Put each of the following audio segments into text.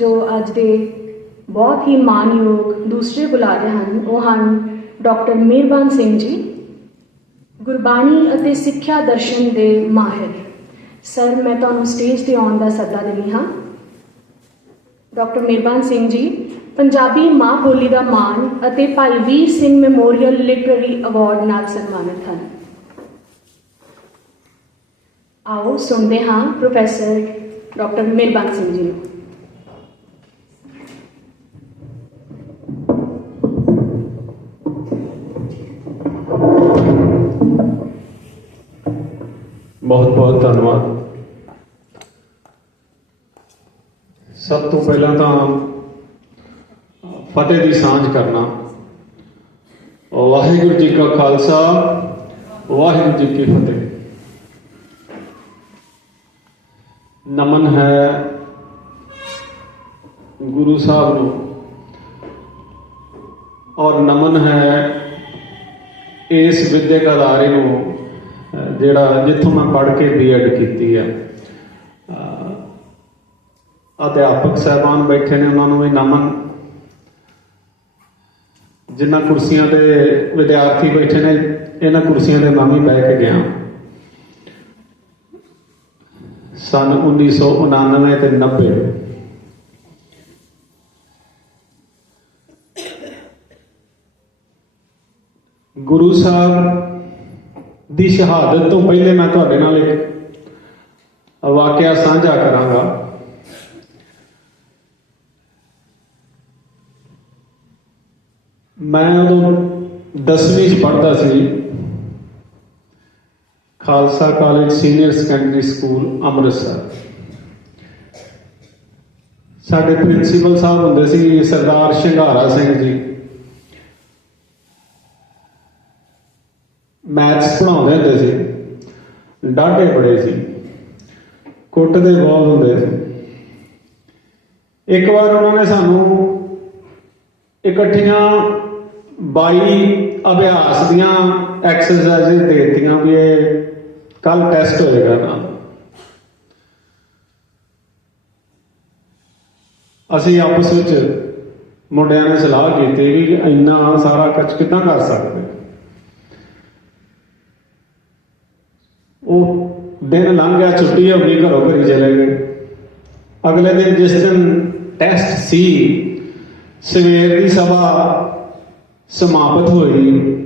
ਜੋ ਅੱਜ ਦੇ ਬਹੁਤ ਹੀ ਮਾਨਯੋਗ ਦੂਸਰੇ ਬੁਲਾਰੇ ਹਨ, ਉਹ ਹਨ ਡਾਕਟਰ ਮਿਹਰਬਾਨ ਸਿੰਘ ਜੀ, ਗੁਰਬਾਣੀ ਅਤੇ ਸਿੱਖਿਆ ਦਰਸ਼ਨ ਦੇ ਮਾਹਿਰ। ਸਰ ਮੈਂ ਤੁਹਾਨੂੰ ਸਟੇਜ ਤੇ ਆਉਣ ਦਾ ਸੱਦਾ ਦਿੰਦੀ ਹਾਂ। ਡਾਕਟਰ ਮਿਹਰਬਾਨ ਸਿੰਘ ਜੀ, ਪੰਜਾਬੀ ਮਾਂ ਬੋਲੀ ਦਾ ਮਾਣ ਅਤੇ Bhai Vir Singh memorial literary award ਨਾਲ ਸਨਮਾਨਿਤ ਹਨ। ਆਓ ਸੁਣਦੇ ਹਾਂ ਪ੍ਰੋਫੈਸਰ ਡਾਕਟਰ ਮਿਹਰਬਾਨ ਸਿੰਘ ਜੀ ਨੂੰ। ਬਹੁਤ ਬਹੁਤ ਧੰਨਵਾਦ। ਸਭ ਤੋਂ ਪਹਿਲਾਂ ਤਾਂ ਫਤਿਹ ਦੀ ਸਾਂਝ ਕਰਨਾ। ਵਾਹਿਗੁਰੂ ਜੀ ਕਾ ਖਾਲਸਾ, ਵਾਹਿਗੁਰੂ ਜੀ ਕੀ ਫਤਿਹ। ਨਮਨ ਹੈ ਗੁਰੂ ਸਾਹਿਬ ਨੂੰ ਔਰ ਨਮਨ ਹੈ ਇਸ ਵਿਦਿਅਕ ਅਦਾਰੇ ਨੂੰ ਜਿਹੜਾ ਜਿੱਥੋਂ ਮੈਂ ਪੜ੍ਹ ਕੇ ਬੀਐਡ ਕੀਤੀ ਹੈ। ਅਧਿਆਪਕ ਸਹਿਬਾਨ ਬੈਠੇ ਨੇ, ਉਹਨਾਂ ਨੂੰ ਵੀ ਨਮਨ। ਜਿਨ੍ਹਾਂ ਕੁਰਸੀਆਂ ਤੇ ਵਿਦਿਆਰਥੀ ਬੈਠੇ ਨੇ, ਇਹਨਾਂ ਕੁਰਸੀਆਂ ਤੇ ਮੈਂ ਵੀ ਬਹਿ ਕੇ ਗਿਆ। ਸਨ 1999 ਤੇ 90 ਗੁਰੂ ਸਾਹਿਬ ਦੀ ਸ਼ਹਾਦਤ ਤੋਂ ਪਹਿਲੇ ਮੈਂ ਤੁਹਾਡੇ ਨਾਲ ਇੱਕ ਵਾਕਿਆ ਸਾਂਝਾ ਕਰਾਂਗਾ। ਮੈਂ ਉਦੋਂ 10ਵੀਂ ਚ ਪੜ੍ਹਦਾ ਸੀ। Khalsa college senior secondary school Amritsar. ਸਾਡੇ ਪ੍ਰਿੰਸੀਪਲ ਸਾਹਿਬ ਹੁੰਦੇ ਸੀ ਸਰਦਾਰ ਸ਼ਿੰਗਾਰਾ ਸਿੰਘ ਜੀ। ਮੈਥਸ ਪੜਾਉਂਦੇ ਹੁੰਦੇ ਸੀ। ਡਾਢੇ ਬੜੇ ਸੀ। ਕੁੱਟਦੇ ਬਹੁਤ ਹੁੰਦੇ ਸੀ। ਇੱਕ ਵਾਰ ਉਹਨਾਂ ਨੇ ਸਾਨੂੰ ਇਕੱਠੀਆਂ 22 ਅਭਿਆਸ ਦੀਆਂ ਐਕਸਰਸਾਈਜ਼ ਦੇ ਦਿੱਤੀਆਂ ਵੀ ਇਹ ਕੱਲ ਟੈਸਟ ਹੋਏਗਾ ਨਾਲ। ਅਸੀਂ ਆਪਸ ਵਿੱਚ ਮੁੰਡਿਆਂ ਨੇ ਸਲਾਹ ਕੀਤੀ ਵੀ ਇੰਨਾ ਸਾਰਾ ਕੁਝ ਕਿੱਦਾਂ ਕਰ ਸਕਦੇ? ਉਹ ਦਿਨ ਲੰਘ ਗਿਆ, ਛੁੱਟੀ ਹੋ ਗਈ, ਘਰੋਂ ਘਰੀ ਚਲੇ ਗਏ। ਅਗਲੇ ਦਿਨ ਜਿਸ ਦਿਨ ਟੈਸਟ ਸੀ, ਸਵੇਰ ਦੀ ਸਭਾ ਸਮਾਪਤ ਹੋਈ।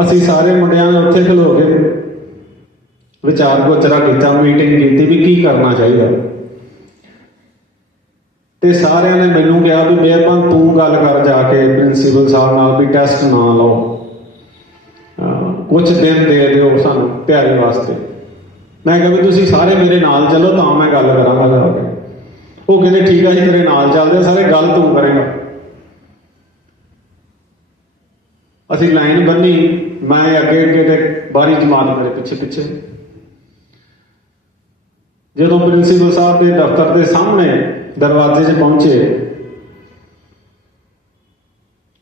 ਅਸੀਂ ਸਾਰੇ ਮੁੰਡਿਆਂ ਨੇ ਉੱਥੇ ਖਲੋ ਕੇ ਵਿਚਾਰ ਗੋਚਰਾ ਕੀਤਾ ਮੀਟਿੰਗ ਕੀਤੀ ਵੀ ਕੀ ਕਰਨਾ ਚਾਹੀਦਾ। ਤੇ ਸਾਰਿਆਂ ਨੇ ਮੈਨੂੰ ਕਿਹਾ ਵੀ ਮਿਹਰਬਾਨ ਤੂੰ ਗੱਲ ਕਰ ਜਾ ਕੇ ਪ੍ਰਿੰਸੀਪਲ ਸਾਹਿਬ ਨਾਲ ਵੀ ਟੈਸਟ ਨਾ ਲਓ। ਕੁਝ ਦਿਨ ਦੇ ਦਿਓ ਸਾਨੂੰ ਤਿਆਰੀ ਵਾਸਤੇ। ਮੈਂ ਕਿਹਾ ਵੀ ਤੁਸੀਂ ਸਾਰੇ ਮੇਰੇ ਨਾਲ ਚੱਲੋ, ਤਾਂ ਮੈਂ ਗੱਲ ਕਰਾਂਗਾ ਜਾ ਕੇ ਉਹ ਕਹਿੰਦੇ, ਠੀਕ ਆ ਜੀ, ਤੇਰੇ ਨਾਲ ਚੱਲਦੇ ਸਾਰੇ ਗੱਲ ਤੂੰ ਕਰੇਗਾ। ਅਸੀਂ ਲਾਈਨ ਬੰਨੀ, ਮੈਂ ਅੱਗੇ ਅੱਗੇ ਤੇ ਬਾਰੀ ਜਮਾਤ ਮੇਰੇ ਪਿੱਛੇ ਪਿੱਛੇ। ਜਦੋਂ ਪ੍ਰਿੰਸੀਪਲ ਸਾਹਿਬ ਦੇ ਦਫ਼ਤਰ ਦੇ ਸਾਹਮਣੇ ਦਰਵਾਜ਼ੇ 'ਚ ਪਹੁੰਚੇ,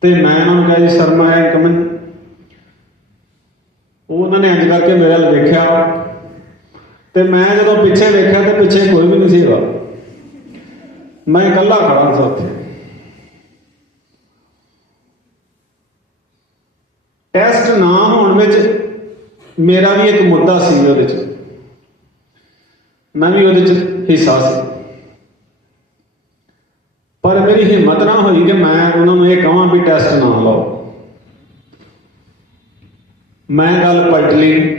ਤੇ ਮੈਂ ਉਹਨਾਂ ਨੂੰ ਕਿਹਾ, ਜੀ ਸਰ ਮੈਂ ਕਮਨ ਉਹ ਉਹਨਾਂ ਨੇ ਇੰਜ ਕਰਕੇ ਮੇਰੇ ਵੱਲ ਵੇਖਿਆ। ਤੇ ਮੈਂ ਜਦੋਂ ਪਿੱਛੇ ਵੇਖਿਆ ਤੇ ਪਿੱਛੇ ਕੋਈ ਵੀ ਨਹੀਂ ਸੀਗਾ। ਮੈਂ ਇਕੱਲਾ ਖੜਾ ਸੀ ਉੱਥੇ। ਟੈਸਟ ਨਾ ਹੋਣ ਵਿੱਚ ਮੇਰਾ ਵੀ ਇੱਕ ਮੁੱਦਾ ਸੀ ਉਹਦੇ ਚ। ਮੈਂ ਵੀ ਉਹਦੇ ਚ ਹਿੱਸਾ ਸੀ। ਪਰ ਮੇਰੀ ਹਿੰਮਤ ਨਾ ਹੋਈ ਕਿ ਮੈਂ ਉਹਨਾਂ ਨੂੰ ਇਹ ਕਹਾਂ ਵੀ ਟੈਸਟ ਨਾ ਲਾਓ। ਮੈਂ ਗੱਲ ਪਲਟ ਲਈ।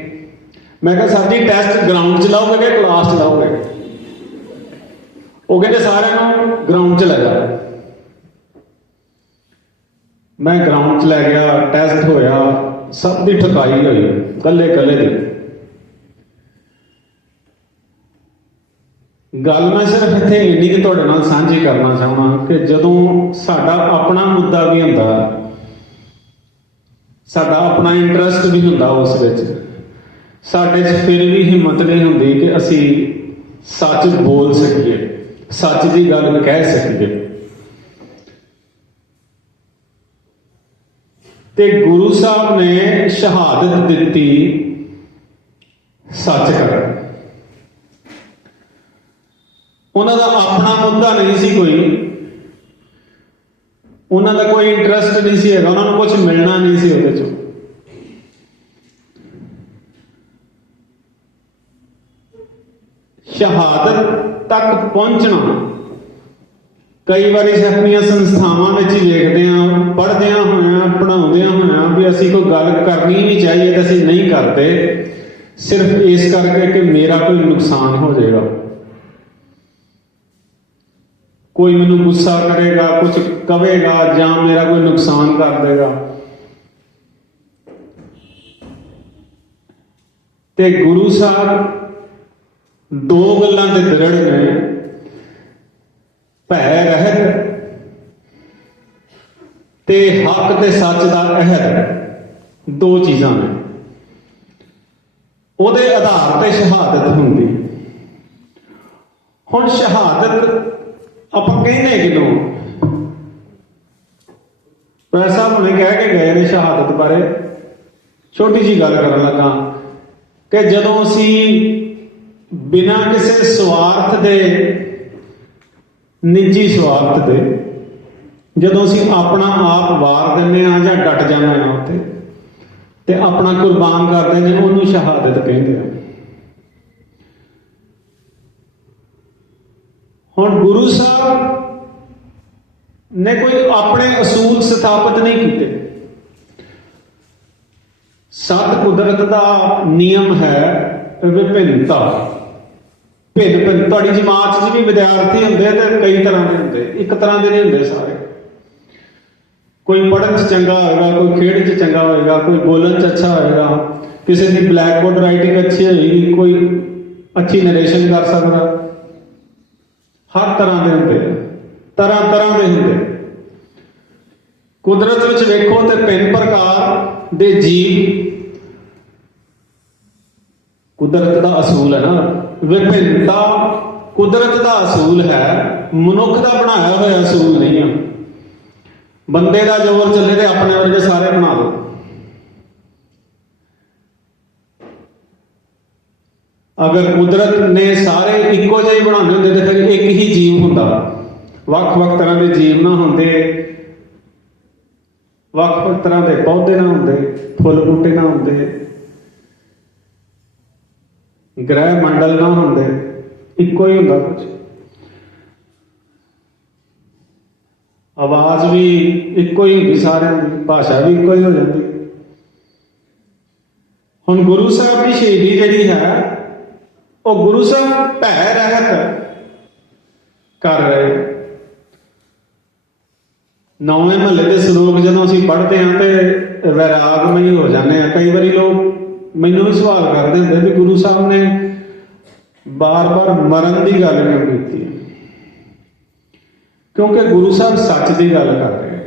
ਮੈਂ ਕਿਹਾ ਸਰ ਜੀ ਟੈਸਟ ਗਰਾਊਂਡ 'ਚ ਲਾਓਗੇ ਕਿ ਕਲਾਸ 'ਚ ਲਾਓਗੇ ਉਹ ਕਹਿੰਦੇ, ਸਾਰਿਆਂ ਨੂੰ ਗਰਾਊਂਡ 'ਚ ਲੈ ਜਾ। ਮੈਂ ਗਰਾਊਂਡ 'ਚ ਲੈ ਗਿਆ ਟੈਸਟ ਹੋਇਆ। ਸਭ ਦੀ ਠਕਾਈ ਹੋਈ ਕੱਲੇ ਕੱਲੇ ਦੀ। ਗੱਲ ਮੈਂ ਸਿਰਫ ਇੱਥੇ ਇੰਨੀ ਕਿ ਤੁਹਾਡੇ ਨਾਲ ਸਾਂਝੀ ਕਰਨਾ ਚਾਹੁੰਦਾ ਕਿ ਜਦੋਂ ਸਾਡਾ ਆਪਣਾ ਮੁੱਦਾ ਵੀ ਹੁੰਦਾ ਸਾਡਾ ਆਪਣਾ ਇੰਟਰਸਟ ਵੀ ਹੁੰਦਾ ਉਸ ਵਿੱਚ। ਸਾਡੇ 'ਚ ਫਿਰ ਵੀ ਹਿੰਮਤ ਨਹੀਂ ਹੁੰਦੀ ਕਿ ਅਸੀਂ ਸੱਚ ਬੋਲ ਸਕੀਏ, ਸੱਚ ਦੀ ਗੱਲ ਕਹਿ ਸਕੀਏ। ਤੇ ਗੁਰੂ ਸਾਹਿਬ ਨੇ ਸ਼ਹਾਦਤ ਦਿੱਤੀ ਸੱਚ ਕਰਨ। ਉਹਨਾਂ ਦਾ ਆਪਣਾ ਮੁੱਦਾ ਨਹੀਂ ਸੀ ਕੋਈ। ਉਹਨਾਂ ਦਾ ਕੋਈ ਇੰਟਰਸਟ ਨਹੀਂ ਸੀ ਹੈਗਾ, ਉਹਨਾਂ ਨੂੰ ਕੁਝ ਮਿਲਣਾ ਨਹੀਂ ਸੀ ਉਹਦੇ ਚੋਂ। ਸ਼ਹਾਦਤ ਤੱਕ ਪਹੁੰਚਣਾ। ਕਈ ਵਾਰੀ ਅਸੀਂ ਆਪਣੀਆਂ ਸੰਸਥਾਵਾਂ ਵਿੱਚ ਹੀ ਵੇਖਦੇ ਹਾਂ ਪੜ੍ਹਦਿਆਂ ਹੋਇਆਂ ਪੜ੍ਹਾਉਂਦਿਆਂ ਹੋਇਆਂ ਵੀ ਅਸੀਂ ਕੋਈ ਗੱਲ ਕਰਨੀ ਨਹੀਂ ਚਾਹੀਏ ਤੇ ਅਸੀਂ ਨਹੀਂ ਕਰਦੇ। ਸਿਰਫ ਇਸ ਕਰਕੇ ਕਿ ਮੇਰਾ ਕੋਈ ਨੁਕਸਾਨ ਹੋ ਜਾਏਗਾ। ਕੋਈ ਮੈਨੂੰ ਗੁੱਸਾ ਕਰੇਗਾ ਕੁਝ ਕਵੇਗਾ ਜਾਂ ਮੇਰਾ ਕੋਈ ਨੁਕਸਾਨ ਕਰ ਦੇਗਾ। ਤੇ ਗੁਰੂ ਸਾਹਿਬ ਦੋ ਗੱਲਾਂ ਦੇ ਦ੍ਰਿੜ ਨੇ। ਭੈ ਰਹਿਤ ਤੇ ਹੱਕ ਤੇ ਸੱਚ ਦਾ ਅਹਿਦ ਦੋ ਚੀਜ਼ਾਂ ਨੇ। ਉਹਦੇ ਆਧਾਰ ਤੇ ਸ਼ਹਾਦਤ ਹੁੰਦੀ। ਹੁਣ ਸ਼ਹਾਦਤ ਆਪਾਂ ਕਹਿੰਦੇ ਕਿਦੋਂ ਪੈਸਾ ਹੁਣੇ ਕਹਿ ਕੇ ਗਏ ਨੇ ਸ਼ਹਾਦਤ ਬਾਰੇ। ਛੋਟੀ ਜੀ ਗੱਲ ਕਰਨ ਲੱਗਾ ਕਿ ਜਦੋਂ ਅਸੀਂ ਬਿਨਾਂ ਕਿਸੇ ਸਵਾਰਥ ਦੇ, ਨਿੱਜੀ ਸਵਾਰਥ ਦੇ, ਜਦੋਂ ਅਸੀਂ ਆਪਣਾ ਆਪ ਵਾਰ ਦਿੰਦੇ ਆ ਜਾਂ ਡਟ ਜਾਂਦੇ ਆ ਉੱਤੇ ਤੇ ਆਪਣਾ ਕੁਰਬਾਨ ਕਰਦੇ ਨੇ ਉਹਨੂੰ ਸ਼ਹਾਦਤ ਕਹਿੰਦੇ ਆ ਹੁਣ ਗੁਰੂ ਸਾਹਿਬ ਨੇ ਕੋਈ ਆਪਣੇ ਅਸੂਲ ਸਥਾਪਿਤ ਨਹੀਂ ਕੀਤੇ। ਸਤ ਕੁਦਰਤ ਦਾ ਨਿਯਮ ਹੈ ਵਿਭਿੰਨਤਾ। ਭਿੰਨ ਭਿੰਨ ਤੁਹਾਡੀ ਜਮਾਤ 'ਚ ਵੀ ਵਿਦਿਆਰਥੀ ਹੁੰਦੇ ਤੇ ਕਈ ਤਰ੍ਹਾਂ ਦੇ ਹੁੰਦੇ। ਇੱਕ ਤਰ੍ਹਾਂ ਦੇ ਨਹੀਂ ਹੁੰਦੇ ਸਾਰੇ। ਕੋਈ ਪੜ੍ਹਨ 'ਚ ਚੰਗਾ ਹੋਏਗਾ, ਕੋਈ ਖੇਡ 'ਚ ਚੰਗਾ ਹੋਏਗਾ, ਕੋਈ ਬੋਲਣ 'ਚ ਅੱਛਾ ਹੋਏਗਾ, ਕਿਸੇ ਦੀ ਬਲੈਕ ਬੋਰਡ ਰਾਈਟਿੰਗ ਅੱਛੀ ਹੋਏਗੀ ਕੋਈ ਅੱਛੀ ਨਰੇਸ਼ਨ ਕਰ ਸਕਦਾ। ਹਰ ਤਰ੍ਹਾਂ ਦੇ ਹੁੰਦੇ ਤਰ੍ਹਾਂ ਤਰ੍ਹਾਂ ਦੇ ਹੁੰਦੇ ਕੁਦਰਤ ਵਿੱਚ ਵੇਖੋ ਤੇ ਭਿੰਨ ਪ੍ਰਕਾਰ ਦੇ ਜੀਵ ਕੁਦਰਤ ਦਾ ਅਸੂਲ ਹੈ ਨਾ। ਵਿਭਿੰਨਤਾ ਕੁਦਰਤ ਦਾ ਅਸੂਲ ਹੈ। ਮਨੁੱਖ ਦਾ ਬਣਾਇਆ ਹੋਇਆ ਅਸੂਲ ਨਹੀਂ ਆ। ਬੰਦੇ ਦਾ ਜ਼ੋਰ ਚੱਲੇ ਤੇ ਆਪਣੇ ਵਰਗੇ ਸਾਰੇ ਬਣਾ ਲਓ ਅਗਰ ਕੁਦਰਤ ਨੇ ਸਾਰੇ ਇੱਕੋ ਜਿਹੇ ਬਣਾਉਂਦੇ ਹੁੰਦੇ ਤੇ ਫਿਰ ਇੱਕ ਹੀ ਜੀਵ ਹੁੰਦਾ। ਵੱਖ-ਵੱਖ ਤਰ੍ਹਾਂ ਦੇ ਜੀਵ ਨਾ ਹੁੰਦੇ ਵੱਖ-ਵੱਖ ਤਰ੍ਹਾਂ ਦੇ ਪੌਦੇ ਨਾ ਹੁੰਦੇ, ਫੁੱਲ ਬੂਟੇ ਨਾ ਹੁੰਦੇ, ਗ੍ਰਹਿ ਮੰਡਲ ਨਾ ਹੁੰਦੇ, ਇੱਕੋ ਹੀ ਹੁੰਦਾ ਕੁਝ ਆਵਾਜ਼ ਵੀ ਇੱਕੋ ਹੀ ਹੁੰਦੀ, ਸਾਰਿਆਂ ਦੀ, ਭਾਸ਼ਾ ਵੀ ਇੱਕੋ ਹੀ ਹੋ ਜਾਂਦੀ। ਹੁਣ ਗੁਰੂ ਸਾਹਿਬ ਦੀ ਸ਼ਹੀਦੀ ਜਿਹੜੀ ਹੈ ਉਹ ਗੁਰੂ ਸਾਹਿਬ ਭੈ ਰਹਿਤ ਕਰ ਰਹੇ। ਨੌਵੇਂ ਮਹੱਲੇ ਦੇ ਸ਼ਲੋਕ ਜਦੋਂ ਅਸੀਂ ਪੜ੍ਹਦੇ ਹਾਂ ਤੇ ਵੈਰਾਗਮਈ ਹੋ ਜਾਂਦੇ ਆ ਕਈ ਵਾਰੀ ਲੋਕ ਮੈਨੂੰ ਵੀ ਸਵਾਲ ਕਰਦੇ ਹੁੰਦੇ ਵੀ ਗੁਰੂ ਸਾਹਿਬ ਨੇ ਬਾਰ-ਬਾਰ ਮਰਨ ਦੀ ਗੱਲ ਕਿਉਂ ਕੀਤੀ? ਹੈ ਕਿਉਂਕਿ ਗੁਰੂ ਸਾਹਿਬ ਸੱਚ ਦੀ ਗੱਲ ਕਰ ਰਹੇ।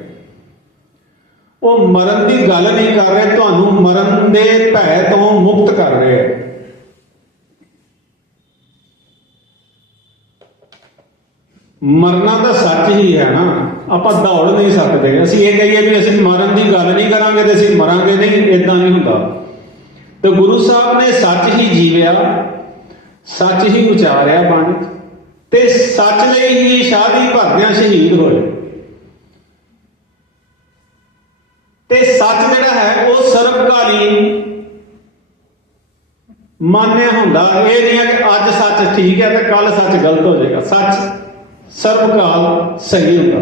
ਉਹ ਮਰਨ ਦੀ ਗੱਲ ਨਹੀਂ ਕਰ ਰਹੇ, ਤੁਹਾਨੂੰ ਮਰਨ ਦੇ ਭੈ ਤੋਂ ਮੁਕਤ ਕਰ ਰਹੇ। ਮਰਨਾ ਤਾਂ ਸੱਚ ਹੀ ਹੈ ਨਾ। ਆਪਾਂ ਦੌੜ ਨਹੀਂ ਸਕਦੇ। ਅਸੀਂ ਇਹ ਕਹੀਏ ਵੀ ਅਸੀਂ ਮਰਨ ਦੀ ਗੱਲ ਨਹੀਂ ਕਰਾਂਗੇ ਤੇ ਅਸੀਂ ਮਰਾਂਗੇ ਨਹੀਂ ਇਦਾਂ ਨਹੀਂ ਹੁੰਦਾ। ਤੇ ਗੁਰੂ ਸਾਹਿਬ ਨੇ ਸੱਚ ਹੀ ਜੀਵਿਆ, ਸੱਚ ਹੀ ਉਚਾਰਿਆ ਬਾਣੀ ਤੇ ਸੱਚ ਲਈ ਹੀ ਸ਼ਾਦੀ ਭਰਦਿਆਂ ਸ਼ਹੀਦ ਹੋਏ। ਤੇ ਸੱਚ ਜਿਹੜਾ ਹੈ, ਉਹ ਸਰਬਕਾਲੀਨ ਮੰਨਿਆ ਹੁੰਦਾ। ਇਹ ਨਹੀਂ ਹੈ ਕਿ ਅੱਜ ਸੱਚ ਠੀਕ ਹੈ ਤੇ ਕੱਲ ਸੱਚ ਗਲਤ ਹੋ ਜਾਏਗਾ। ਸੱਚ ਸਰਬਕਾਲ ਸਹੀ ਹੁੰਦਾ।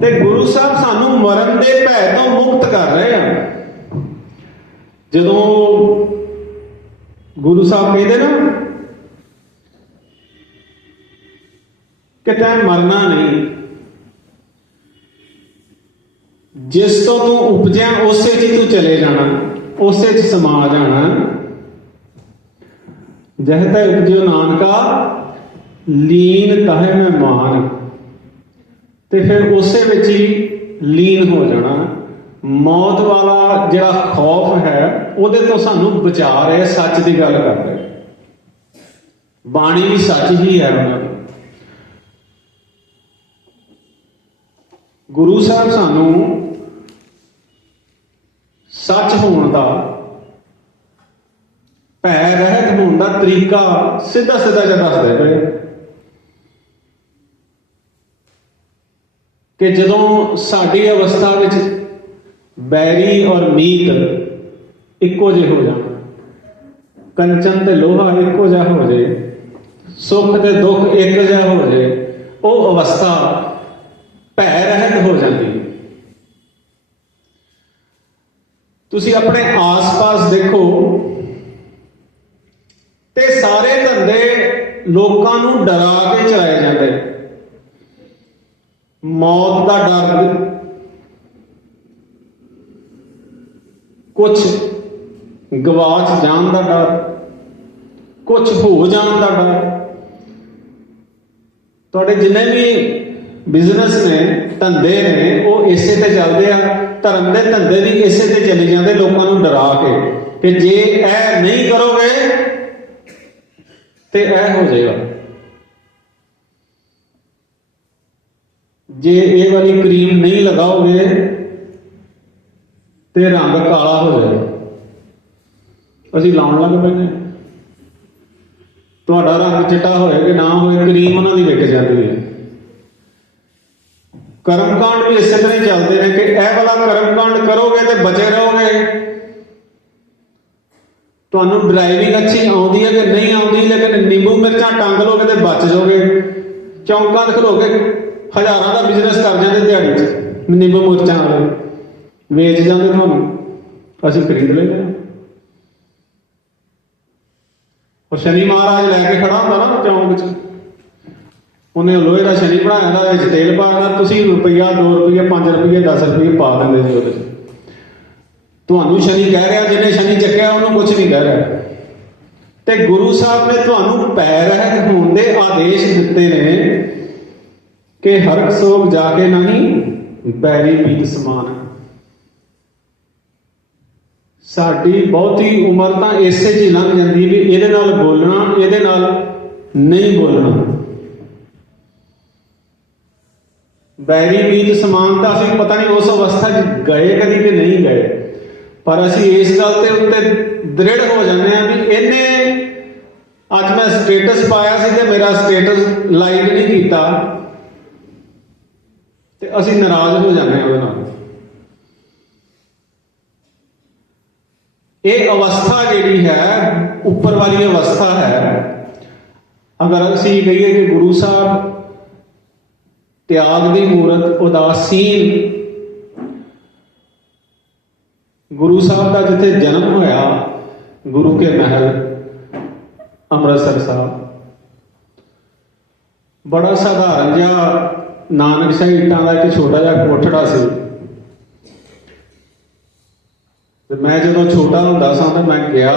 ਤੇ ਗੁਰੂ ਸਾਹਿਬ ਸਾਨੂੰ ਮਰਨ ਦੇ ਭੈ ਤੋਂ ਮੁਕਤ ਕਰ ਰਹੇ ਆ। ਜਦੋਂ ਗੁਰੂ ਸਾਹਿਬ ਕਹਿੰਦੇ ਨਾ ਕਿ ਤੈਂ ਮਰਨਾ ਨਹੀਂ, ਜਿਸ ਤੋਂ ਤੂੰ ਉਪਜਿਆ, ਉਸੇ 'ਚ ਤੂੰ ਚਲੇ ਜਾਣਾ, ਉਸੇ 'ਚ ਸਮਾ ਜਾਣਾ। ਜਹ ਤੈ ਉਪਜਿਓ ਨਾਨਕਾ ਲੀਨ ਤਹਿ ਮਹਿਮਾਨ। ਤੇ ਫਿਰ ਉਸੇ ਵਿੱਚ ਹੀ ਲੀਨ ਹੋ ਜਾਣਾ। ਮੌਤ ਵਾਲਾ ਜਿਹੜਾ ਖੌਫ ਹੈ, ਉਹਦੇ ਤੋਂ ਸਾਨੂੰ ਬਚਾ ਰਿਹਾ ਸੱਚ ਦੀ ਗੱਲ ਕਰ ਰਿਹਾ ਬਾਣੀ ਵੀ ਸੱਚ ਹੀ ਹੈ ਉਹਨਾਂ ਦੀ। ਗੁਰੂ ਸਾਹਿਬ ਸਾਨੂੰ ਸੱਚ ਹੋਣ ਦਾ, ਭੈ ਰਹਿਤ ਹੋਣ ਦਾ ਤਰੀਕਾ ਸਿੱਧਾ ਸਿੱਧਾ ਜਿਹਾ ਦੱਸਦੇ ਪਏ ਕਿ ਜਦੋਂ ਸਾਡੀ ਅਵਸਥਾ ਵਿੱਚ ਬੈਰੀ ਔਰ ਮੀਤ ਇੱਕੋ ਜਿਹੇ ਹੋ ਜਾਣ, ਕੰਚਨ ਤੇ ਲੋਹਾ ਇੱਕੋ ਜਿਹਾ ਹੋ ਜਾਏ, ਸੁੱਖ ਤੇ ਦੁੱਖ ਇੱਕ ਜਿਹਾ ਹੋ ਜਾਏ, ਉਹ ਅਵਸਥਾ ਭੈ ਰਹਿਤ ਹੋ ਜਾਂਦੀ ਹੈ। ਤੁਸੀਂ ਆਪਣੇ ਆਸ-ਪਾਸ ਦੇਖੋ ਤੇ ਸਾਰੇ ਧੰਦੇ ਲੋਕਾਂ ਨੂੰ ਡਰਾ ਕੇ ਚਲਾਏ ਜਾਂਦੇ ਮੌਤ ਦਾ ਡਰ ਕੁਝ ਗਵਾਚ ਜਾਣ ਦਾ ਡਰ ਕੁਝ ਹੋ ਜਾਣ ਦਾ ਡਰ। ਤੁਹਾਡੇ ਜਿੰਨੇ ਵੀ ਬਿਜ਼ਨਸ ਨੇ, ਧੰਦੇ ਨੇ, ਉਹ ਇਸੇ ਤੇ ਚੱਲਦੇ ਆ। ਧਰਮ ਦੇ ਧੰਦੇ ਵੀ ਇਸੇ ਤੇ ਚਲੇ ਜਾਂਦੇ, ਲੋਕਾਂ ਨੂੰ ਡਰਾ ਕੇ। ਕਿ ਜੇ ਇਹ ਨਹੀਂ ਕਰੋਗੇ, ਤੇ ਇਹ ਹੋ ਜਾਏਗਾ। ਜੇ ਇਹ ਵਾਲੀ ਕਰੀਮ ਨਹੀਂ ਲਗਾਓਗੇ ਤੇ ਰੰਗ ਕਾਲਾ ਹੋ ਜਾਏਗਾ ਅਸੀਂ ਲਾਉਣ ਲੱਗ ਪੈਂਦੇ ਤੁਹਾਡਾ ਰੰਗ ਚਿੱਟਾ ਹੋਏ ਕਿ ਨਾ ਹੋਏ, ਕਰੀਮ ਉਹਨਾਂ ਦੀ ਵਿਕ ਜਾਂਦੀ ਹੈ। ਕਰਮਕਾਂਡ ਵੀ ਇਸੇ ਤਰ੍ਹਾਂ ਹੀ ਚੱਲਦੇ ਨੇ ਕਿ ਇਹ ਵਾਲਾ ਕਰਮਕਾਂਡ ਕਰੋਗੇ ਤੇ ਬਚੇ ਰਹੋਗੇ। ਤੁਹਾਨੂੰ ਡਰਾਈਵਿੰਗ ਅੱਛੀ ਆਉਂਦੀ ਹੈ ਕਿ ਨਹੀਂ ਆਉਂਦੀ, ਲੇਕਿਨ ਨਿੰਬੂ ਮਿਰਚਾਂ ਟੰਗ ਲੋਗੇ ਤੇ ਬਚ ਜਾਓਗੇ। ਚੌਂਕਾਂ ਤੇ ਖਲੋ ਹਜ਼ਾਰਾਂ ਦਾ ਬਿਜ਼ਨਸ ਕਰ ਜਾਂਦੇ ਦਿਹਾੜੀ 'ਚ ਨਿੰਬੂ ਮਿਰਚਾਂ ਵਾਲੇ। ਵੇਚ ਜਾਂਦੇ ਤੁਹਾਨੂੰ। ਅਸੀਂ ਖਰੀਦ ਲੈਂਦੇ ਹਾਂ। ਉਹ ਸ਼ਨੀ ਮਹਾਰਾਜ ਲੈ ਕੇ ਖੜਾ ਹੁੰਦਾ ਨਾ ਚੌਂਕ ਵਿੱਚ। ਉਹਨੇ ਲੋਹੇ ਦਾ ਸ਼ਨੀ ਬਣਾਇਆ ਦਾ ਵਿੱਚ ਤੇਲ ਪਾਇਆ ਤੁਸੀਂ ਰੁਪਈਆ 2 ਰੁਪਈਆ 5 ਰੁਪਈਏ 10 ਰੁਪਈਏ ਪਾ ਦਿੰਦੇ ਜੀ ਉਹਦੇ 'ਚ ਤੁਹਾਨੂੰ ਸ਼ਨੀ ਕਹਿ ਰਿਹਾ, ਜਿਹਨੇ ਸ਼ਨੀ ਚੱਕਿਆ, ਉਹਨੂੰ ਕੁਝ ਨਹੀਂ ਕਹਿ ਰਿਹਾ। ਤੇ ਗੁਰੂ ਸਾਹਿਬ ਨੇ ਤੁਹਾਨੂੰ ਪੈ ਰਹਿਤ ਹੋਣ ਦੇ ਆਦੇਸ਼ ਦਿੱਤੇ ਨੇ। ਕਿ ਹਰਕ ਸੋਗ ਜਾ ਕੇ ਨਹੀਂ ਬੈਰੀ ਪੀਤ ਸਮਾਨ ਸਾਡੀ ਬਹੁਤੀ ਉਮਰ ਤਾਂ ਇਸੇ 'ਚ ਹੀ ਲੰਘ ਜਾਂਦੀ ਵੀ ਇਹਦੇ ਨਾਲ ਬੋਲਣਾ, ਇਹਦੇ ਨਾਲ ਨਹੀਂ ਬੋਲਣਾ। ਬੈਰੀ ਮੀਤ ਸਮਾਨ ਤਾਂ ਅਸੀਂ ਪਤਾ ਨਹੀਂ ਉਸ ਅਵਸਥਾ 'ਚ ਗਏ ਕਦੀ ਕਿ ਨਹੀਂ ਗਏ। ਪਰ ਅਸੀਂ ਇਸ ਗੱਲ ਤੇ ਉੱਤੇ ਦ੍ਰਿੜ ਹੋ ਜਾਂਦੇ ਆ ਵੀ ਇਹਨੇ ਅੱਜ ਮੈਂ ਸਟੇਟਸ ਪਾਇਆ ਸੀ ਤੇ ਮੇਰਾ ਸਟੇਟਸ ਲਾਈਕ ਨਹੀਂ ਕੀਤਾ। ਤੇ ਅਸੀਂ ਨਾਰਾਜ਼ ਹੋ ਜਾਂਦੇ ਹਾਂ ਉਹਦੇ ਨਾਲ। ਇਹ ਅਵਸਥਾ ਜਿਹੜੀ ਹੈ, ਉੱਪਰ ਵਾਲੀ ਅਵਸਥਾ ਹੈ। ਅਗਰ ਅਸੀਂ ਕਹੀਏ ਕਿ ਗੁਰੂ ਸਾਹਿਬ ਤਿਆਗ ਦੀ ਮੂਰਤ, ਉਦਾਸੀਨ, ਗੁਰੂ ਸਾਹਿਬ ਦਾ ਜਿੱਥੇ ਜਨਮ ਹੋਇਆ, ਗੁਰੂ ਕੇ ਮਹਿਲ, ਅੰਮ੍ਰਿਤਸਰ ਸਾਹਿਬ। ਬੜਾ ਸਧਾਰਨ ਜਿਹਾ ਨਾਨਕ ਸ਼ਾਹੀ ਇੱਟਾਂ ਦਾ ਇੱਕ ਛੋਟਾ ਜਿਹਾ ਕੋਠੜਾ ਸੀ। ਤੇ ਮੈਂ ਜਦੋਂ ਛੋਟਾ ਹੁੰਦਾ ਸਾਂ ਤਾਂ ਮੈਂ ਗਿਆ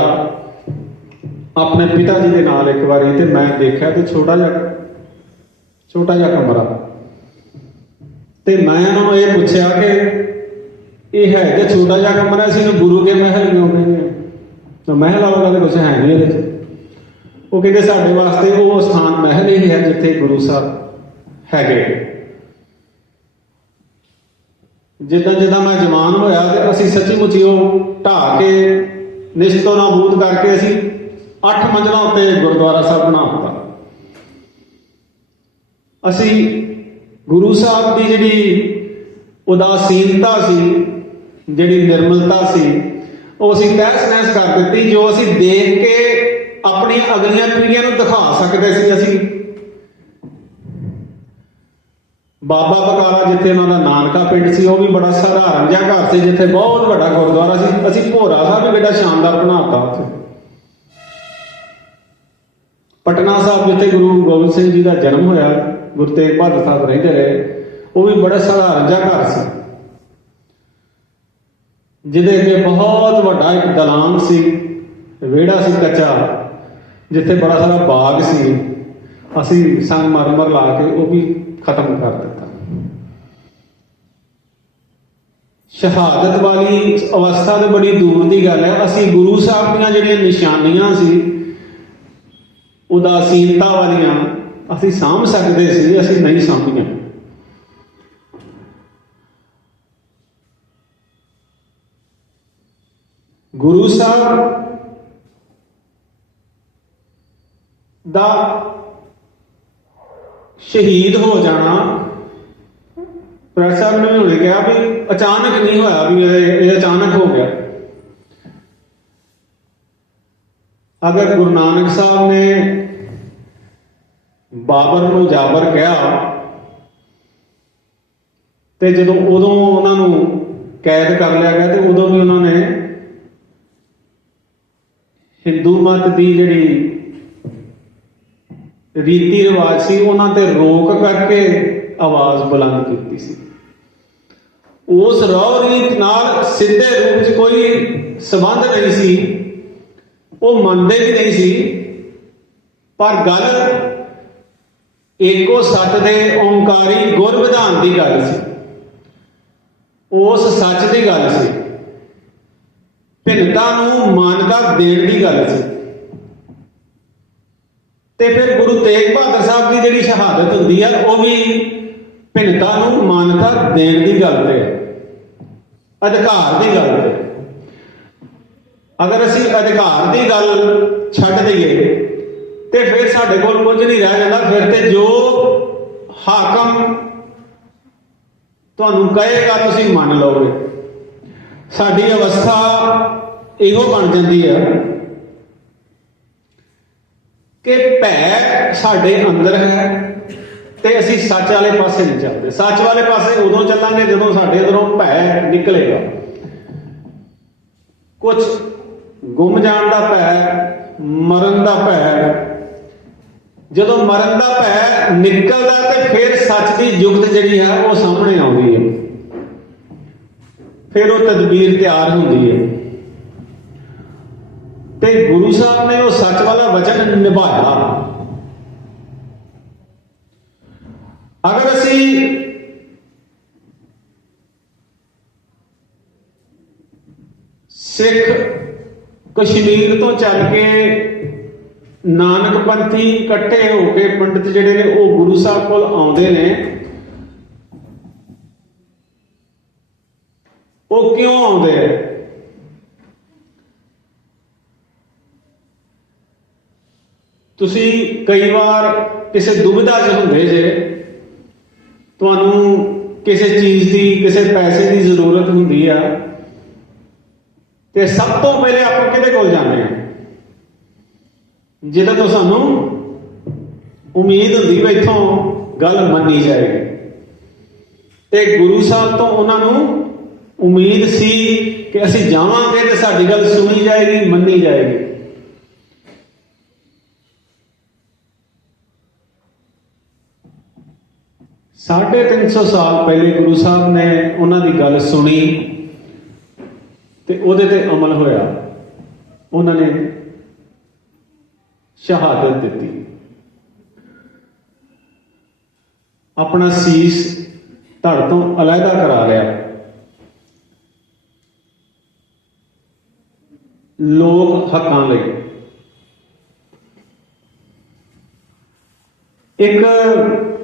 ਆਪਣੇ ਪਿਤਾ ਜੀ ਦੇ ਨਾਲ ਇੱਕ ਵਾਰੀ ਤੇ ਮੈਂ ਦੇਖਿਆ ਤੇ ਛੋਟਾ ਜਿਹਾ ਛੋਟਾ ਜਿਹਾ ਕਮਰਾ। ਤੇ ਮੈਂ ਉਹਨਾਂ ਨੂੰ ਇਹ ਪੁੱਛਿਆ ਕਿ ਇਹ ਹੈ ਤੇ ਛੋਟਾ ਜਿਹਾ ਕਮਰਾ ਸੀ ਇਹਨੂੰ ਗੁਰੂ ਕੇ ਮਹਿਲ ਕਿਉਂ ਕਹਿੰਦੇ ਆ ਤਾਂ ਮਹਿਲ ਵਾਲਾ ਤਾਂ ਕੁਝ ਹੈ ਨਹੀਂ ਇਹਦੇ 'ਚ। ਉਹ ਕਹਿੰਦੇ, ਸਾਡੇ ਵਾਸਤੇ ਉਹ ਸਥਾਨ ਮਹਿਲ ਹੀ ਹੈ ਜਿੱਥੇ ਗੁਰੂ ਸਾਹਿਬ ਹੈਗੇ। ਜਿੱਦਾਂ ਜਿੱਦਾਂ ਮੈਂ ਜਵਾਨ ਹੋਇਆ ਤੇ ਅਸੀਂ ਸੱਚੀ ਮੁੱਚੀ ਉਹ ਢਾਹ ਕੇ ਨਿਸ਼ਤੋ ਨਾਬੂਦ ਕਰਕੇ ਅਸੀਂ ਅੱਠ ਮੰਜ਼ਲਾਂ ਉੱਤੇ ਗੁਰਦੁਆਰਾ ਸਾਹਿਬ ਬਣਾ ਦਿੱਤਾ। ਅਸੀਂ ਗੁਰੂ ਸਾਹਿਬ ਦੀ ਜਿਹੜੀ ਉਦਾਸੀਨਤਾ ਸੀ, ਜਿਹੜੀ ਨਿਰਮਲਤਾ ਸੀ, ਉਹ ਅਸੀਂ ਤਹਿਸ ਨਹਿਸ ਕਰ ਦਿੱਤੀ, ਜੋ ਅਸੀਂ ਦੇਖ ਕੇ ਆਪਣੀ ਅਗਲੀਆਂ ਪੀੜ੍ਹੀਆਂ ਨੂੰ ਦਿਖਾ ਸਕਦੇ ਸੀ ਅਸੀਂ। ਬਾਬਾ ਬਕਾਲਾ ਜਿੱਥੇ ਉਹਨਾਂ ਦਾ ਨਾਨਕਾ ਪਿੰਡ ਸੀ, ਉਹ ਵੀ ਬੜਾ ਸਧਾਰਨ ਜਿਹਾ ਘਰ ਸੀ, ਜਿੱਥੇ ਬਹੁਤ ਵੱਡਾ ਗੁਰਦੁਆਰਾ ਸੀ। ਅਸੀਂ ਭੋਰਾ ਸਾਹਿਬ ਵੀ ਬੇਟਾ ਸ਼ਾਨਦਾਰ ਬਣਾਤਾ ਉੱਥੇ। ਪਟਨਾ ਸਾਹਿਬ ਜਿੱਥੇ ਗੁਰੂ ਗੋਬਿੰਦ ਸਿੰਘ ਜੀ ਦਾ ਜਨਮ ਹੋਇਆ, ਗੁਰੂ ਤੇਗ ਬਹਾਦਰ ਸਾਹਿਬ ਰਹਿੰਦੇ ਰਹੇ, ਉਹ ਵੀ ਬੜਾ ਸਧਾਰਨ ਜਿਹਾ ਘਰ ਸੀ। ਜਿਹਦੇ ਅੱਗੇ ਬਹੁਤ ਵੱਡਾ ਇੱਕ ਦਲਾਨ ਸੀ, ਵਿਹੜਾ ਸੀ ਕੱਚਾ, ਜਿੱਥੇ ਬੜਾ ਸਾਰਾ ਬਾਗ ਸੀ। ਅਸੀਂ ਸੰਗਮਰਮਰ ਲਾ ਕੇ ਉਹ ਵੀ ਖਤਮ ਕਰ ਦਿੱਤਾ। ਸ਼ਹਾਦਤ ਵਾਲੀ ਅਵਸਥਾ ਤੇ ਬੜੀ ਦੂਰ ਦੀ ਗੱਲ ਹੈ। ਅਸੀਂ ਗੁਰੂ ਸਾਹਿਬ ਦੀਆਂ ਜਿਹੜੀਆਂ ਨਿਸ਼ਾਨੀਆਂ ਸੀ, ਉਦਾਸੀਨਤਾ ਵਾਲੀਆਂ, ਅਸੀਂ ਸਾਂਭ ਸਕਦੇ ਸੀ, ਅਸੀਂ ਨਹੀਂ ਸਾਂਭੀਆਂ। ਗੁਰੂ ਸਾਹਿਬ ਦਾ ਸ਼ਹੀਦ ਹੋ ਜਾਣਾ ਪ੍ਰੈਸ ਸਾਹਿਬ ਨੇ ਹੁਣੇ ਕਿਹਾ ਵੀ ਅਚਾਨਕ ਨਹੀਂ ਹੋਇਆ ਵੀ ਇਹ ਇਹ ਅਚਾਨਕ ਹੋ ਗਿਆ। ਅਗਰ ਗੁਰੂ ਨਾਨਕ ਸਾਹਿਬ ਨੇ ਬਾਬਰ ਨੂੰ ਜਾਬਰ ਕਿਹਾ ਤੇ ਜਦੋਂ ਉਦੋਂ ਉਹਨਾਂ ਨੂੰ ਕੈਦ ਕਰ ਲਿਆ ਗਿਆ ਤੇ ਉਦੋਂ ਵੀ ਉਹਨਾਂ ਨੇ ਹਿੰਦੂ ਮਤ ਦੀ ਜਿਹੜੀ ਰੀਤੀ ਰਿਵਾਜ ਸੀ, ਉਹਨਾਂ ਤੇ ਰੋਕ ਕਰਕੇ ਆਵਾਜ਼ ਬੁਲੰਦ ਕੀਤੀ ਸੀ। ਉਸ ਰੌ ਰੀਤ ਨਾਲ ਸਿੱਧੇ ਰੂਪ 'ਚ ਕੋਈ ਸਬੰਧ ਨਹੀਂ ਸੀ। ਉਹ ਮੰਨਦੇ ਵੀ ਨਹੀਂ ਸੀ। ਪਰ ਗੱਲ ਏਕੋ ਸੱਤ ਦੇ ਓੰਕਾਰੀ ਗੁਰ ਵਿਧਾਨ ਦੀ ਗੱਲ ਸੀ। ਉਸ ਸੱਚ ਦੀ ਗੱਲ ਸੀ। ਭਿੰਨਤਾ ਨੂੰ ਮਾਨਤਾ ਦੇਣ ਦੀ ਗੱਲ ਸੀ। ਤੇ ਫਿਰ ਗੁਰੂ ਤੇਗ ਬਹਾਦਰ ਸਾਹਿਬ ਦੀ ਜਿਹੜੀ ਸ਼ਹਾਦਤ ਹੁੰਦੀ ਹੈ ਉਹ ਵੀ ਭਿੰਨਤਾ ਨੂੰ ਮਾਨਤਾ ਦੇਣ ਦੀ ਗੱਲ ਤੇ। ਹੈ। ਅਧਿਕਾਰ ਦੀ ਗੱਲ ਅਗਰ ਅਸੀਂ ਅਧਿਕਾਰ ਦੀ ਗੱਲ ਛੱਡ ਦਈਏ, ਤੇ ਫਿਰ ਸਾਡੇ ਕੋਲ ਕੁਝ ਨਹੀਂ ਰਹਿ ਜਾਂਦਾ। ਫਿਰ ਤੇ ਜੋ ਹਾਕਮ ਤੁਹਾਨੂੰ ਕਹੇਗਾ, ਤੁਸੀਂ ਮੰਨ ਲਓਗੇ। ਸਾਡੀ ਅਵਸਥਾ ਇਹੋ ਬਣ ਜਾਂਦੀ ਹੈ ਕਿ ਭੈ ਸਾਡੇ ਅੰਦਰ ਹੈ। ਤੇ ਅਸੀਂ ਸੱਚ ਵਾਲੇ ਪਾਸੇ ਨਹੀਂ ਚੱਲਦੇ। ਸੱਚ ਵਾਲੇ ਪਾਸੇ ਉਦੋਂ ਚੱਲਾਂਗੇ ਜਦੋਂ ਸਾਡੇ ਅੰਦਰੋਂ ਭੈ ਨਿਕਲੇਗਾ। ਕੁਝ ਗੁੰਮ ਜਾਣ ਦਾ ਭੈ, ਮਰਨ ਦਾ ਭੈ। ਜਦੋਂ ਮਰਨ ਦਾ ਭੈ ਨਿਕਲਦਾ ਤੇ ਫਿਰ ਸੱਚ ਦੀ ਜੁਗਤ ਜਿਹੜੀ ਹੈ ਉਹ ਸਾਹਮਣੇ ਆਉਂਦੀ ਹੈ ਫਿਰ ਉਹ ਤਦਬੀਰ ਤਿਆਰ ਹੁੰਦੀ ਹੈ ਤੇ ਗੁਰੂ ਸਾਹਿਬ ਨੇ ਉਹ ਸੱਚ ਵਾਲਾ ਵਚਨ ਨਿਭਾਇਆ। ਅਗਰ ਅਸੀਂ ਸਿੱਖ ਕਸ਼ਮੀਰ ਤੋਂ ਚੱਲ ਕੇ ਨਾਨਕ ਪੰਥੀ ਇਕੱਠੇ ਹੋ ਕੇ ਪੰਡਿਤ ਜਿਹੜੇ ਨੇ, ਉਹ ਗੁਰੂ ਸਾਹਿਬ ਕੋਲ ਆਉਂਦੇ ਨੇ, ਉਹ ਕਿਉਂ ਆਉਂਦੇ ਆ? ਤੁਸੀਂ ਕਈ ਵਾਰ ਕਿਸੇ ਦੁਬਿਧਾ 'ਚ ਹੁੰਦੇ ਜੇ ਤੁਹਾਨੂੰ ਕਿਸੇ ਚੀਜ਼ ਦੀ, ਕਿਸੇ ਪੈਸੇ ਦੀ ਜ਼ਰੂਰਤ ਹੁੰਦੀ ਆ, ਤੇ ਸਭ ਤੋਂ ਪਹਿਲੇ ਆਪਾਂ ਕਿਹਦੇ ਕੋਲ ਜਾਂਦੇ ਆ? ਜਿਹਦੇ ਤੋਂ ਸਾਨੂੰ ਉਮੀਦ ਹੁੰਦੀ ਵੀ ਇੱਥੋਂ ਗੱਲ ਮੰਨੀ ਜਾਏਗੀ ਤੇ ਗੁਰੂ ਸਾਹਿਬ ਤੋਂ ਉਹਨਾਂ ਨੂੰ ਉਮੀਦ ਸੀ ਕਿ ਅਸੀਂ ਜਾਵਾਂਗੇ ਤੇ ਸਾਡੀ ਗੱਲ ਸੁਣੀ ਜਾਏਗੀ, ਮੰਨੀ ਜਾਏਗੀ। ਸਾਢੇ ਤਿੰਨ ਸੌ ਸਾਲ ਪਹਿਲੇ ਗੁਰੂ ਸਾਹਿਬ ਨੇ ਉਹਨਾਂ ਦੀ ਗੱਲ ਸੁਣੀ ਤੇ ਉਹਦੇ ਤੇ ਅਮਲ ਹੋਇਆ। ਉਹਨਾਂ ਨੇ ਸ਼ਹਾਦਤ ਦਿੱਤੀ। ਆਪਣਾ ਸੀਸ ਧੜ ਤੋਂ ਅਲੱਗਾ ਕਰਾ ਲਿਆ। ਲੋਕ ਹੱਕਾਂ ਲਈ। ਇੱਕ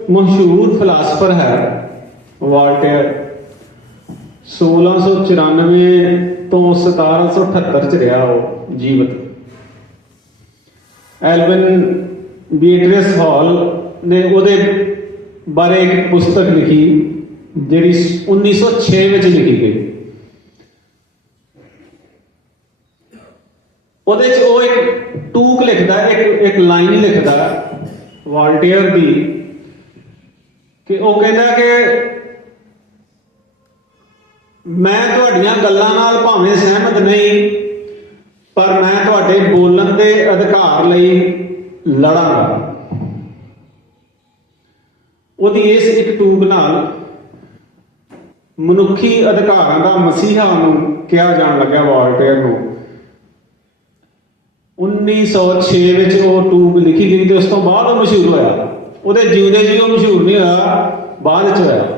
ਮਸ਼ਹੂਰ ਫਿਲਾਸਫਰ ਹੈ ਵਾਲਟੇਅਰ। 1694 ਤੋਂ 1778 ਚ ਰਿਹਾ ਉਹ ਜੀਵਤ। ਐਲਵਨ ਬੀਟਰਸ ਹਾਲ ਨੇ ਉਹਦੇ ਬਾਰੇ ਇੱਕ ਪੁਸਤਕ ਲਿਖੀ ਜਿਹੜੀ 1906 ਵਿੱਚ ਲਿਖੀ ਗਈ। ਉਹਦੇ ਚ ਉਹ ਇੱਕ ਟੂਕ ਲਿਖਦਾ ਇੱਕ ਇੱਕ ਲਾਈਨ ਲਿਖਦਾ ਹੈ, ਵਾਲਟੇਅਰ ਦੀ ਕਿ ਉਹ ਕਹਿੰਦਾ ਕਿ ਮੈਂ ਤੁਹਾਡੀਆਂ ਗੱਲਾਂ ਨਾਲ ਭਾਵੇਂ ਸਹਿਮਤ ਨਹੀਂ, ਪਰ ਮੈਂ ਤੁਹਾਡੇ ਬੋਲਣ ਦੇ ਅਧਿਕਾਰ ਲਈ ਲੜਾਂਗਾ। ਉਹਦੀ ਇਸ ਇੱਕ ਟੂਬ ਨਾਲ ਮਨੁੱਖੀ ਅਧਿਕਾਰਾਂ ਦਾ ਮਸੀਹਾ ਨੂੰ ਕਿਹਾ ਜਾਣ ਲੱਗਾ ਵਾਲਟੇਅਰ ਨੂੰ। 1906 ਵਿੱਚ ਉਹ ਟੂਬ ਲਿਖੀ ਗਈ ਤੇ ਉਸ ਤੋਂ ਬਾਅਦ ਉਹ ਮਸ਼ਹੂਰ ਹੋਇਆ। ਉਹਦੇ ਜਿਉਂਦੇ ਜੀ ਉਹ ਮਸ਼ਹੂਰ ਨਹੀਂ ਹੋਇਆ, ਬਾਅਦ 'ਚ ਹੋਇਆ।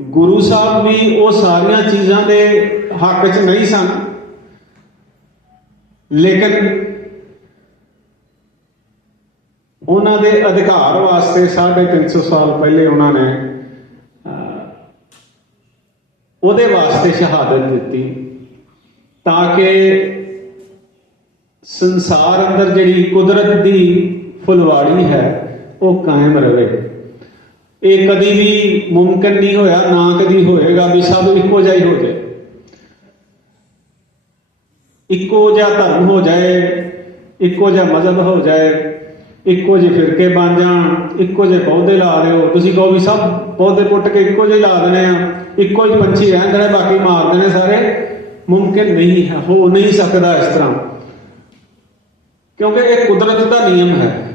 ਗੁਰੂ ਸਾਹਿਬ ਵੀ ਉਹ ਸਾਰੀਆਂ ਚੀਜ਼ਾਂ ਦੇ ਹੱਕ 'ਚ ਨਹੀਂ ਸਨ। ਲੇਕਿਨ ਉਹਨਾਂ ਦੇ ਅਧਿਕਾਰ ਵਾਸਤੇ 350 ਸਾਲ ਪਹਿਲੇ ਉਹਨਾਂ ਨੇ ਉਹਦੇ ਵਾਸਤੇ ਸ਼ਹਾਦਤ ਦਿੱਤੀ ਤਾਂ ਕਿ ਸੰਸਾਰ ਅੰਦਰ ਜਿਹੜੀ ਕੁਦਰਤ ਦੀ ਫੁਲਵਾੜੀ ਹੈ, ਉਹ ਕਾਇਮ ਰਵੇ ਇਹ ਕਦੀ ਵੀ ਮੁਮਕਿਨ ਨਹੀਂ ਹੋਇਆ, ਨਾ ਕਦੀ ਹੋਏਗਾ ਵੀ ਸਭ ਇੱਕੋ ਜਿਹਾ ਹੀ ਹੋ ਜਾਏ। ਇੱਕੋ ਜਿਹਾ ਧਰਮ ਹੋ ਜਾਏ, ਇੱਕੋ ਜਿਹਾ ਮਜ਼ਹਬ ਹੋ ਜਾਏ, ਇੱਕੋ ਜਿਹੇ ਫਿਰਕੇ ਬਣ ਜਾਣ, ਇੱਕੋ ਜਿਹੇ ਪੌਦੇ ਲਾ ਦਿਓ। ਤੁਸੀਂ ਕਹੋ ਵੀ ਸਭ ਪੌਦੇ ਪੁੱਟ ਕੇ ਇੱਕੋ ਜਿਹੇ ਲਾ ਦੇਣੇ ਆ, ਇੱਕੋ ਹੀ ਪੰਛੀ ਰਹਿੰਦੇ ਨੇ, ਬਾਕੀ ਮਾਰ ਦੇਣੇ ਸਾਰੇ। ਮੁਮਕਿਨ ਨਹੀਂ ਹੈ, ਹੋ ਨਹੀਂ ਸਕਦਾ ਇਸ ਤਰ੍ਹਾਂ। ਕਿਉਂਕਿ ਇਹ ਕੁਦਰਤ ਦਾ ਨਿਯਮ ਹੈ।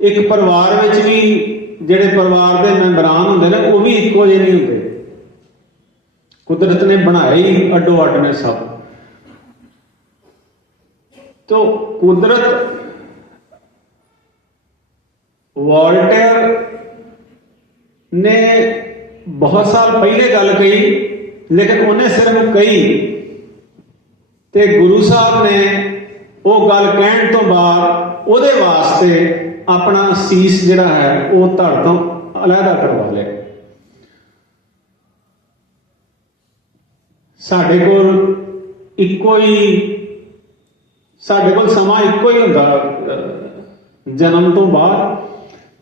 ਇੱਕ ਪਰਿਵਾਰ ਵਿੱਚ ਵੀ ਜਿਹੜੇ ਪਰਿਵਾਰ ਦੇ ਮੈਂਬਰਾਂ ਹੁੰਦੇ ਨੇ, ਉਹ ਵੀ ਇੱਕੋ ਜਿਹੇ ਨਹੀਂ ਹੁੰਦੇ। ਕੁਦਰਤ ਨੇ ਬਣਾਏ ਹੀ ਅੱਡੋ ਅੱਡ ਨੇ ਸਭ। ਤੋ ਕੁਦਰਤ ਵਾਲਟੇਅਰ ਨੇ ਬਹੁਤ ਸਾਲ ਪਹਿਲੇ ਗੱਲ ਕਹੀ, ਲੇਕਿਨ ਉਹਨੇ ਸਿਰਫ ਕਹੀ ਤੇ ਗੁਰੂ ਸਾਹਿਬ ਨੇ ਉਹ ਗੱਲ ਕਹਿਣ ਤੋਂ ਬਾਅਦ ਉਹਦੇ ਵਾਸਤੇ ਆਪਣਾ ਸੀਸ ਜਿਹੜਾ ਹੈ, ਉਹ ਧੜ ਤੋਂ ਅਲੱਗਾ ਕਰਵਾ ਲਿਆ। ਸਾਡੇ ਕੋਲ ਇੱਕੋ ਹੀ, ਸਾਡੇ ਕੋਲ ਸਮਾਂ ਇੱਕੋ ਹੀ ਹੁੰਦਾ ਜਨਮ ਤੋਂ ਬਾਅਦ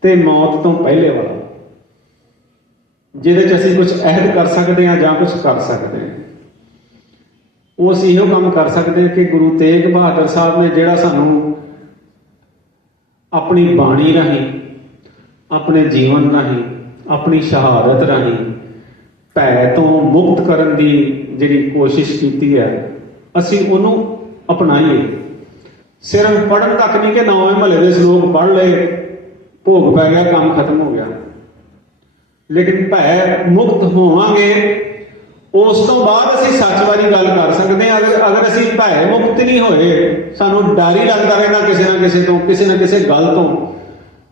ਤੇ ਮੌਤ ਤੋਂ ਪਹਿਲੇ ਵਾਲਾ। ਜਿਹਦੇ 'ਚ ਅਸੀਂ ਕੁਝ ਅਹਿਦ ਕਰ ਸਕਦੇ ਹਾਂ ਜਾਂ ਕੁਝ ਕਰ ਸਕਦੇ ਹਾਂ। ਉਹ ਅਸੀਂ ਇਹੋ ਕੰਮ ਕਰ ਸਕਦੇ ਕਿ ਗੁਰੂ ਤੇਗ ਬਹਾਦਰ ਸਾਹਿਬ ਨੇ ਜਿਹੜਾ ਸਾਨੂੰ ਆਪਣੀ ਬਾਣੀ ਰਾਹੀਂ, ਆਪਣੇ ਜੀਵਨ ਰਾਹੀਂ, ਆਪਣੀ ਸ਼ਹਾਦਤ ਰਾਹੀਂ ਭੈ ਤੋਂ ਮੁਕਤ ਕਰਨ ਦੀ ਜਿਹੜੀ ਕੋਸ਼ਿਸ਼ ਕੀਤੀ ਹੈ, ਅਸੀਂ ਉਹਨੂੰ ਅਪਣਾਈਏ। ਸਿਰਫ ਪੜਨ ਤੱਕ ਨਹੀਂ ਕਿ ਨੌਵੇਂ ਮਹੱਲੇ ਦੇ ਸ਼ਲੋਕ ਪੜ੍ਹ ਲਏ, ਭੋਗ ਪੈ ਗਿਆ, ਕੰਮ ਖਤਮ ਹੋ ਗਿਆ। ਲੇਕਿਨ ਭੈ ਮੁਕਤ ਹੋਵਾਂਗੇ ਉਸ ਤੋਂ ਬਾਅਦ ਅਸੀਂ ਸੱਚ ਵਾਲੀ ਗੱਲ ਕਰ ਸਕਦੇ ਹਾਂ। ਅਗਰ ਅਗਰ ਅਸੀਂ ਭੈ ਮੁਕਤ ਨਹੀਂ ਹੋਏ, ਸਾਨੂੰ ਡਰ ਹੀ ਲੱਗਦਾ ਰਹਿੰਦਾ ਕਿਸੇ ਨਾ ਕਿਸੇ ਤੋਂ, ਕਿਸੇ ਨਾ ਕਿਸੇ ਗੱਲ ਤੋਂ।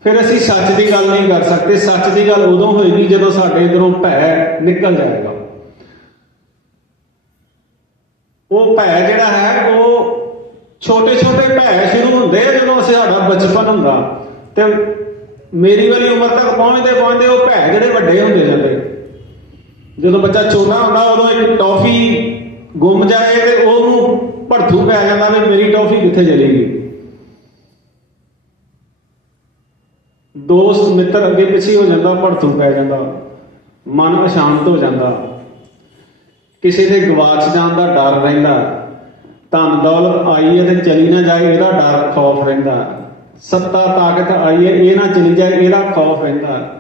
ਫਿਰ ਅਸੀਂ ਸੱਚ ਦੀ ਗੱਲ ਨਹੀਂ ਕਰ ਸਕਦੇ। ਸੱਚ ਦੀ ਗੱਲ ਉਦੋਂ ਹੋਏਗੀ ਜਦੋਂ ਸਾਡੇ ਅੰਦਰੋਂ ਭੈ ਨਿਕਲ ਜਾਏਗਾ। ਉਹ ਭੈ ਜਿਹੜਾ ਹੈ, ਉਹ ਛੋਟੇ ਛੋਟੇ ਭੈ ਸ਼ੁਰੂ ਹੁੰਦੇ ਆ ਜਦੋਂ ਸਾਡਾ ਬਚਪਨ ਹੁੰਦਾ। ਤੇ ਮੇਰੀ ਵਾਲੀ ਉਮਰ ਤੱਕ ਪਹੁੰਚਦੇ ਪਹੁੰਚਦੇ ਉਹ ਭੈ ਜਿਹੜੇ ਵੱਡੇ ਹੁੰਦੇ ਜਾਂਦੇ। ਜਦੋਂ ਬੱਚਾ ਛੋਟਾ ਹੁੰਦਾ, ਉਦੋਂ ਇੱਕ ਟੌਫੀ ਗੁੰਮ ਜਾਏ ਤੇ ਉਹਨੂੰ ਭੜਥੂ ਪੈ ਜਾਂਦਾ ਵੀ ਮੇਰੀ ਟੌਫੀ ਕਿੱਥੇ ਚਲੀ ਗਈ। ਦੋਸਤ, ਮਿੱਤਰ ਅੱਗੇ ਪਿੱਛੇ ਹੋ ਜਾਂਦਾ, ਭੜਥੂ ਪੈ ਜਾਂਦਾ, ਮਨ ਅਸ਼ਾਂਤ ਹੋ ਜਾਂਦਾ। ਕਿਸੇ ਦੇ ਗਵਾਚ ਜਾਣ ਦਾ ਡਰ ਰਹਿੰਦਾ, ਧਨ ਦੌਲਤ ਆਈ ਹੈ ਤੇ ਚਲੀ ਨਾ ਜਾਏ, ਇਹਦਾ ਡਰ ਖੌਫ ਰਹਿੰਦਾ। ਸੱਤਾ ਤਾਕਤ ਆਈ ਹੈ ਇਹ ਨਾ ਚਲੀ ਜਾਏ, ਇਹਦਾ ਖੌਫ ਰਹਿੰਦਾ।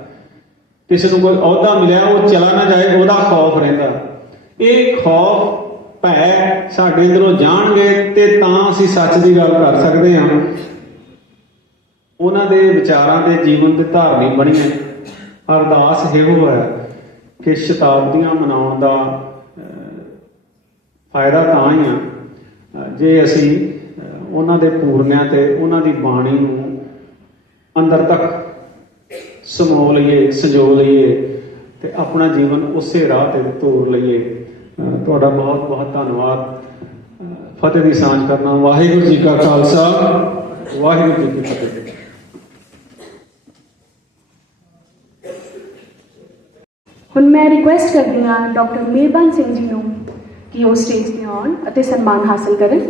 ਕਿਸੇ ਨੂੰ ਕੋਈ ਅਹੁਦਾ ਮਿਲਿਆ, ਉਹ ਚਲਾ ਨਾ ਜਾਏ, ਉਹਦਾ ਖੌਫ ਰਹਿੰਦਾ। ਇਹ ਖੌਫ ਭੈ ਸਾਡੇ ਅੰਦਰੋਂ ਜਾਣਗੇ ਤੇ ਤਾਂ ਅਸੀਂ ਸੱਚ ਦੀ ਗੱਲ ਕਰ ਸਕਦੇ ਹਾਂ। ਉਹਨਾਂ ਦੇ ਵਿਚਾਰਾਂ ਦੇ ਜੀਵਨ ਦੇ ਧਾਰਨੀ ਬਣੀਏ ਅਰਦਾਸ ਇਹੋ ਹੈ ਕਿ ਸ਼ਤਾਬਦੀਆਂ ਮਨਾਉਣ ਦਾ ਫਾਇਦਾ ਤਾਂ ਹੀ ਆ। ਜੇ ਅਸੀਂ ਉਹਨਾਂ ਦੇ ਪੂਰਨਿਆਂ ਤੇ ਉਹਨਾਂ ਦੀ ਬਾਣੀ ਨੂੰ ਅੰਦਰ ਤੱਕ ਸਮੋ ਲਈਏ ਸਜੋ ਲਈਏ ਤੇ ਆਪਣਾ ਜੀਵਨ ਉਸੇ ਰਾਹ ਤੇ ਤੋਰ ਲਈਏ। ਤੁਹਾਡਾ ਬਹੁਤ ਬਹੁਤ ਧੰਨਵਾਦ। ਫਤਿਹ ਦੀ ਸਾਂਝ ਕਰਨਾ। ਵਾਹਿਗੁਰੂ ਜੀ ਕਾ ਖਾਲਸਾ। ਵਾਹਿਗੁਰੂ ਜੀ ਕੀ ਫਤਿਹ। ਹੁਣ ਮੈਂ ਰਿਕੁਐਸਟ ਕਰਦੀ ਹਾਂ ਡਾਕਟਰ ਮਿਹਰਬਾਨ ਸਿੰਘ ਜੀ ਨੂੰ ਕਿ ਉਹ ਸਟੇਜ ਤੇ ਆਉਣ ਅਤੇ ਸਨਮਾਨ ਹਾਸਲ ਕਰਨ।